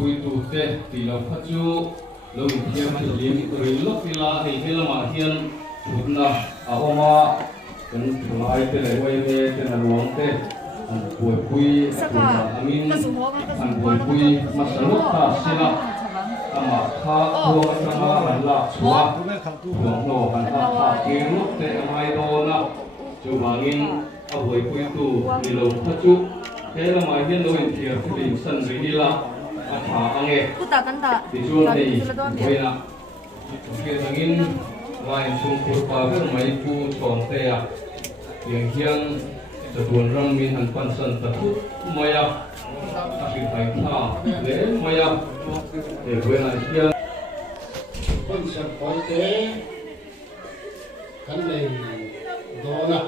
Kui tu te tilo khaju lo hiam tu lim rilok tila hei helama hian thutna ahoma kan thulai te le wai te te na luang te an pui amin an pui masaluk ta sila ama kha ho kama an la chua luang no an ta ki ruk te mai do na chu bangin a pui tu tilo khaju helama hian lo in thia thilin san ri la Puta kanta. Dijual ni, bolehlah. Kita ingin main sungkur pagar main pu conte ya, yang sebuah orang min hanpan san takut maya, asyik baik ha, le maya, bolehlah dia. Konsep conte, kan le dona,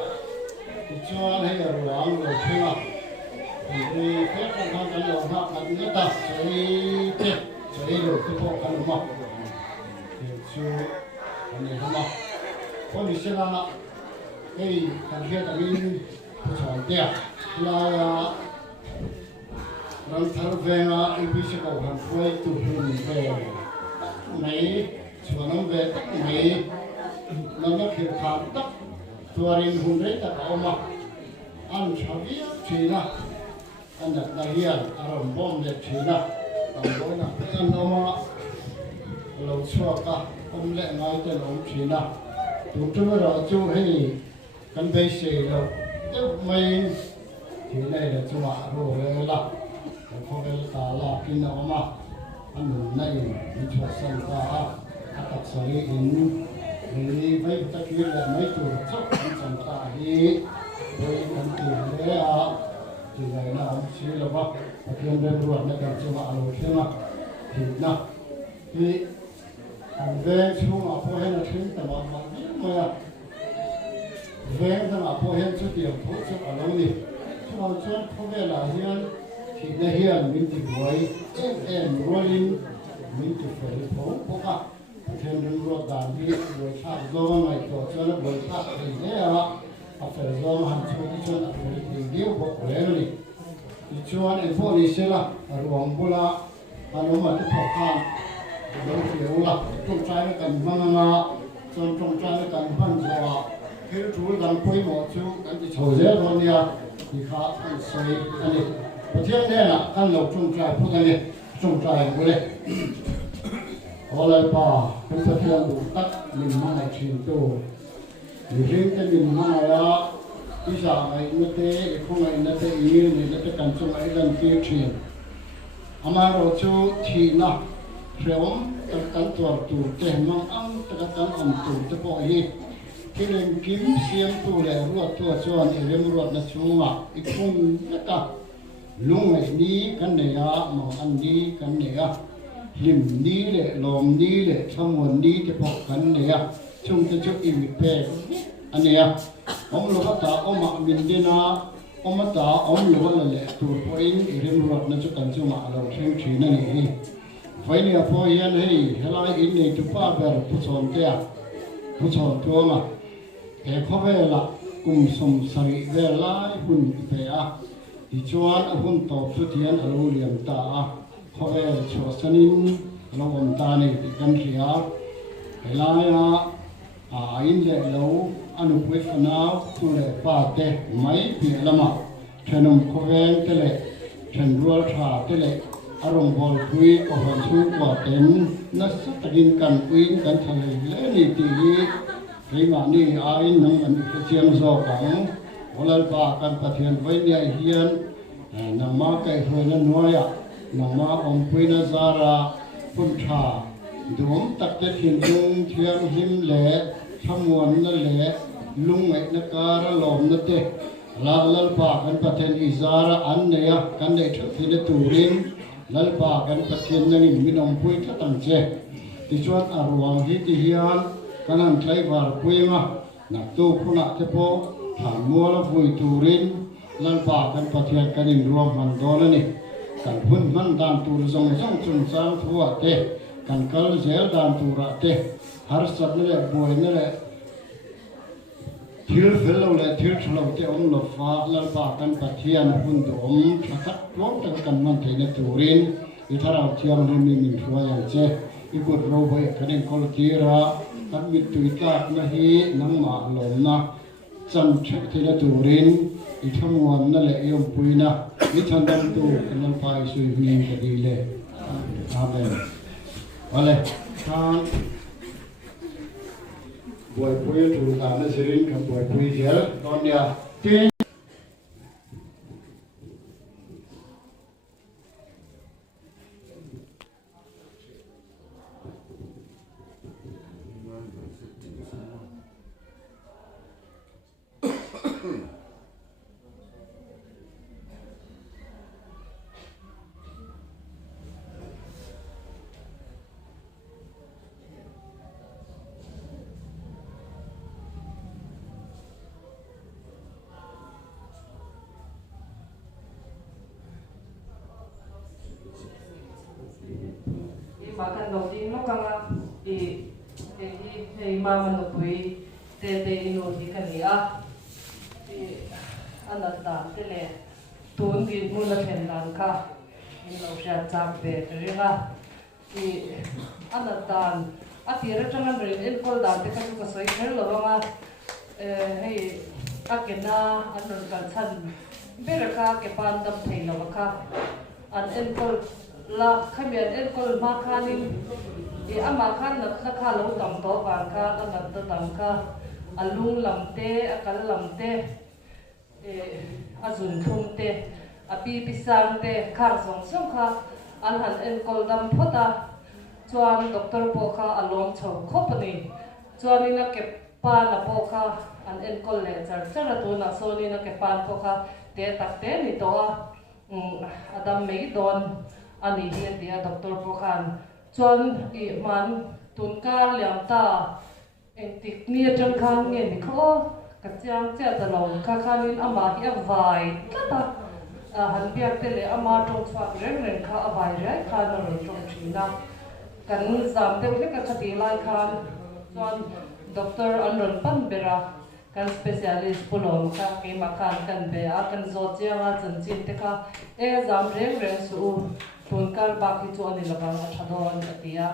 dijual hay ruang berkena. Vì các con cái lồng hạc là nó đặt chơi rồi cái bộ cái lồng hạc thì chú anh này không học có mình sẽ là cái thằng kia thằng mình chọn tiền là làm thằng về là anh biết sẽ cầu hàng quay tụ hùng về mấy chùa nó về tất mấy nó khiến khám tất chùa đình hùng đấy là có mà ăn cháo biết chỉ là anh đặt đại hiền arom bom đẹp trí na tầm bối na anh ông lâu xua cả ông lệ ngay tên ông trí na tụi chúng nó chú hay căn bây giờ lâu tiếp mấy thì này là chú ạ rồi là không phải ta là khi nào mà anh này mình cho sang ta các sợi in vì mấy tất nhiên là mấy tụi chắc anh sang ta đi rồi anh tìm đấy à thì này là ông chỉ là bác thiên bên ruột này cần cho họ rồi thế mà thì na thì về chung ở phố hen là thiên tầm mà mà về tầm ở phố hen chút điểm phố chút ở đâu đi chúng ta chọn phố về là hiền thì này hiền mình thì đuổi em rolling mình thì phải phố phố cả thiên bên ruột đàn đi đuổi khác do này cho nó đuổi khác thì thế à phải do hàng chục cái chuyện thì điều bộ lẽ này thì chuan em phố đi xe là ruộng bula anh mà cái thọ khăn rồi kiểu là trong trái nó cần măng ngà trong trái nó cần phân giò khi chú đang quay một chú cái thì chầu dễ luôn nha thì khá anh xây anh đi và thiên đây là căn lộc trong trái phụ anh đi trong trái của đây hồi lại bà cái sự thiên đủ tắc mình mang lại chuyện đồ thì riêng cái mình mang lại đó isa ngai nate khongai nate email ni nate kanchung ai lan ki thin amaro chu thina rewam kan tuar tu te mang ang kan am tu te po hi kilen kim siam tu le ruat tu chuan elem ruat na chunga ikhung nata lungai ni kan ne ya ma an ni kan ne ya lim ni le lom ni le thamon ni te po kan ne ya chung te chu im pe ania om lo ta oma min dina om ta om lo la le tur po in elem ruat na chu kan chu ma lo theng thina ni vai ni a po hian hei helai in nei tu pa ber pu chon te a pu chon tu ma e kho ve la kum som sari ve lai hun pe a ti chuan a hun to chu thian a lo liam ta a kho ve cho sanin lo om ta ni ti kan ria helai a in le lo anu pui fanau tu le pa te mai pi lama thanom kho ve te le than rual tha te le arong bol pui o han chu kwa ten na satin kan uin kan thalai le ni ti hi ma ni ai nang an chiam zo kang olal ba kan pathian vai ni ai hian nang ma kai hoi na noya nang ma om pui na zara pun tha dum tak te thin dung thiam him le thamon na le lung ai na kara lom na te la lal ba kan pathian izara an ne ya kan dei thu thi na turin lalpa kan pathian nani minong pui ka tang che ti chuan arwang hi ti hian kanan thlai var puima nak tu khuna te po than muala vui turin lalpa kan pathian kanin ruam man don ani kan hun man dan tur zong zong chun chang thua te kan kal zel dan tura te har sat ne le boi ne le thil fello le thil thlo te om lo fa lalpa kan pathian hun dom thatak rom tak kan man theina turin i tharau thiam ri min thua yang che i gut ro boi kanin kol tira kan mit tuita na hi nang ma lom na chan theina turin i thamon na le yom puina i thandam tu kan pai sui hni ka di le amen vale than buổi cuối chủ tạm là sẽ đến các buổi cuối giờ còn nhà tiên makan dong ding no kanga mama no pui te ino di kania anata tele tun gi muna ken dan ka ino sha cham pe ringa anata atira changan rin en kol dan te ka ko soi khel lo nga hei akena anon kan chan beraka ke pan dam thei lo ka an en kol la khamian en kol ma khanin ama khan na kha lo tam to kan ka anat ta tam ka alung lamte akal lamte azun thumte api pisangte khar song song kha an han en kol dam phota chuan doctor po kha alom chho khopani chuan ina ke pa na po kha an en kol le char char tu na so ni na ke pan po kha te tak te ni to adam mei don ani hian dia doctor po khan chuan I man tun ka liam ta en tik ni atang khan nge ni kho ka chiang cha ta lo kha khanin ama hi avai ta han biak te le ama tong chwa reng reng kha avai rai kha no ro tong thina kan zam te le ka khati lai khan chuan doctor anron pan bera kan specialist pulom ka ke makan kan be a kan zo chianga chan chin te kha zam reng reng su tun kal ba ki chu ani labang a thadon atia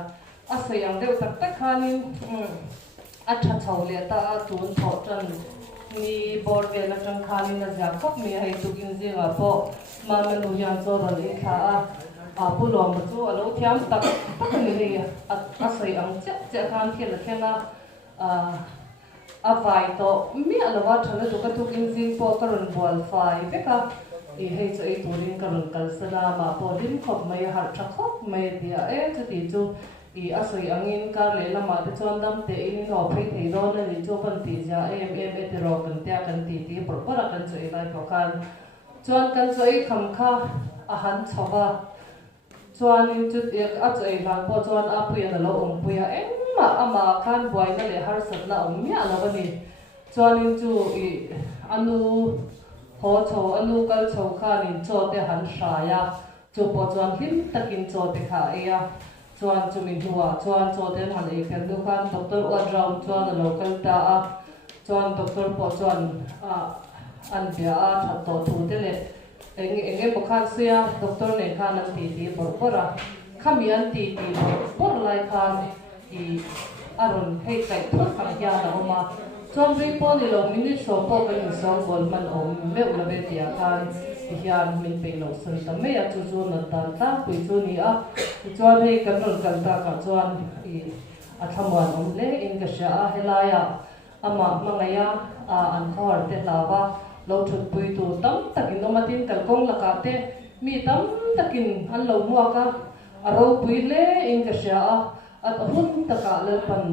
asayang deu tak tak khanin a tha chho le ta tun tho tan ni bor ge la tang khanin na ja khop mi hai tu kin zinga po ma manu yan zo ron e kha a pulom chu alo thiam tak tak ni ni asayang che che khan khel khena vai to mi alawa thana to ka tuk in jing po karun bol fai veka I hei cho I turin karun kalsana ma po din khop mai har thakop mai dia chu ti chu I asoi angin kar le lama te chon dam te in no phei thei do na ni chu pan ti ja e te ro kan tia kan ti por para kan choi lai po kan chuan kan choi kham kha a han chowa chuan in chu ti a choi lan po chuan a pui na lo ong pui a engma ama kan buai na le har sat na ong mi ala ba ni chuan in chu I anu ho cho anu kal cho kha nin cho te han sha ya chu po chuan him takin cho te kha e ya chuan chu min huwa chuan cho te han e kan du khan doctor wadram chuan local ta a chuan doctor po chuan an bia a tha to thu te le enge po khan sia doctor ne khan an ti por pora khami an ti por lai khan I aron hei kai thot khang ya na oma chuan ri po ni lo minute so po kan ni song bol man om me ula ve tia khan hian min pe lo sun ta me a chu chu na tan ta pui chu ni a chuan hei kan ron kan ta ka chuan I a thamwan om le in ka sha a helaya ama mangaya an khor te lawa lo thut pui tu tam takin omatin kal kong laka te mi tam takin an lo muwa ka aro pui le in ka sha a at hun taka le pan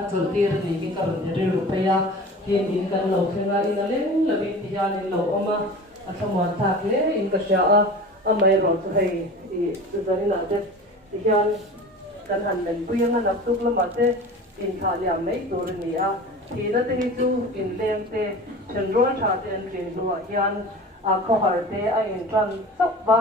a chul tir ni ki karun ri rupaya tin in kan lo khenga in alen labi tian in lo oma a thamwan thak le in ka sha a amai ro chu hei I zarina de tian kan han men puyang an tuk lama te tin tha liam nei tur ni a thina te hi chu in leng te chen ro tha te an rin lu a hian a kho har te a in tran chok ba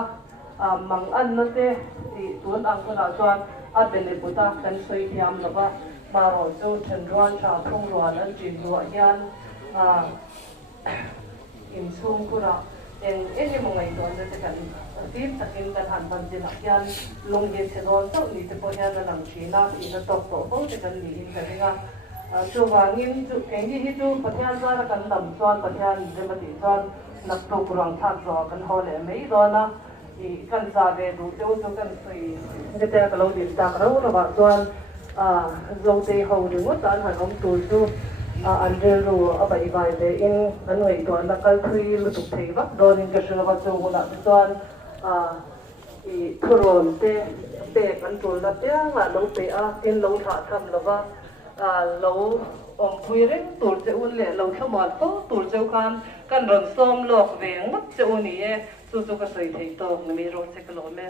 mang an na te ti tun ang ko na chuan a bele buta kan soi thiam lova ma ro chu chen ron tha thong ron an rin lu a hian in chung kura enge mongai don te kan tim takin kan han ban jin hian long ye se ron to ni te po hian na lang thina I na tok to bo te kan ni in ka ringa chu wangin chu engi hi chu pathian za kan dam chuan pathian remati chuan nak to kurang thak zo kan hole mei do na I kan za ve du te chu kan sui nge te ka lo din ta ro la ba chuan zo te ho ri mo tan han om tu chu an rel ru a bai bai le in an wei to na kal thui lu tuk thei ba don in ka shela ba chu na chuan I thuron te kan tul na te nga lo pe a in lo tha tham lova lo om phui reng tur che un le lo thamal to tur cheu khan kan ron som lok ve ngot che un ni e chu chu ka soi thei to mi ro che ka lo me